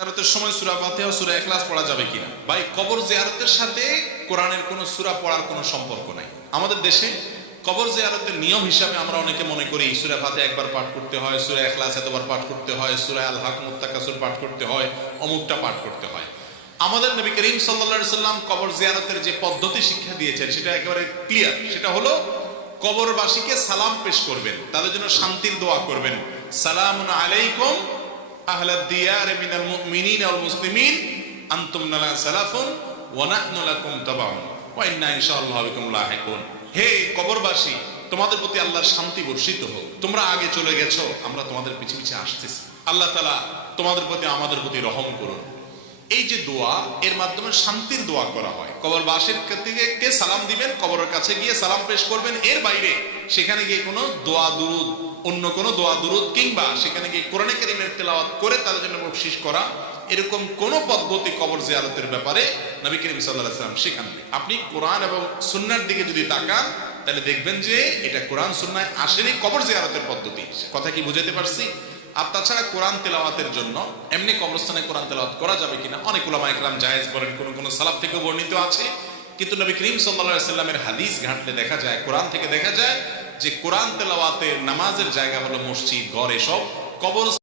জিয়ারতের সময় সূরা ফাতিহা ও সূরা ইখলাস পড়া যাবে কিনা? ভাই, কবর জিয়ারতের সাথে কোরআনের কোন সূরা পড়ার কোনো সম্পর্ক নাই। আমাদের দেশে কবর জিয়ারতের নিয়ম হিসাবে আমরা অনেকে মনে করি সূরা ফাতিহা একবার পাঠ করতে হয়, সূরা ইখলাস এতবার পাঠ করতে হয়, সূরা আল হাকমুত তাকাসুর পাঠ করতে হয়, অমুকটা পাঠ করতে হয়। আমাদের নবী করিম সাল্লাল্লাহু আলাইহি সাল্লাম কবর জিয়ারতের যে পদ্ধতি শিক্ষা দিয়েছেন সেটা একেবারে ক্লিয়ার। সেটা হলো কবরবাসীকে সালাম পেশ করবেন, তাদের জন্য শান্তির দোয়া করবেন। সালামুন আলাইকুম আহলাদ দিয়ার মিনাল মুমিনিনা ওয়াল মুসলিমিন আনতুম লানা সালাফুন ওয়া নাহনু লাকুম তাবাউন ওয়া ইন্না ইনশাআল্লাহু বিকুম লাহিকুন। হে কবরবাসী, তোমাদের প্রতি আল্লাহর শান্তি বর্ষিত হোক। তোমরা আগে চলে গেছো, আমরা তোমাদের পিছে পিছে আসতেছি। আল্লাহ তাআলা তোমাদের প্রতি আমাদের প্রতি রহম করুন। এই যে দোয়া, এর মাধ্যমে শান্তির দোয়া করা হয়। কবরবাসীর থেকে কে সালাম দিবেন, কবরের কাছে গিয়ে সালাম পেশ করবেন, এর বাইরে সেখানে গিয়ে কোনো দোয়া দুরুদ, অন্য কোনো দোয়া দুরুদ কিংবা সেখানে গিয়ে কোরআনে কারীমের তেলাওয়াত করে তাদের জন্য বকশিশ করা, এরকম কোন পদ্ধতি কবর জিয়ারতের ব্যাপারে নবী করিম সাল্লাল্লাহু আলাইহি ওয়াসাল্লাম শিখাননি। আপনি কোরআন এবং সুন্নাহর দিকে যদি তাকান তাহলে দেখবেন যে এটা কোরআন সুন্নাহয় আসেনি কবর জিয়ারতের পদ্ধতি। কথা কি বুঝাতে পারছি? আর তাছাড়া কোরআন তেলাওয়াতের জন্য এমনি কবরস্থানে কোরআন তেলাওয়াত করা যাবে কিনা, অনেক উলামা ইকরাম জায়েজ বলেন, কোন সালাফ থেকে বর্ণিত আছে। কিন্তু নবী করিম সাল্লাল্লাহু আলাইহি ওয়াসাল্লামের হাদিস ঘাটলে দেখা যায়, কোরআন থেকে দেখা যায় যে কোরআন তেলাওয়াতের নামাজের জায়গা হলো মসজিদ, ঘর, এসব কবর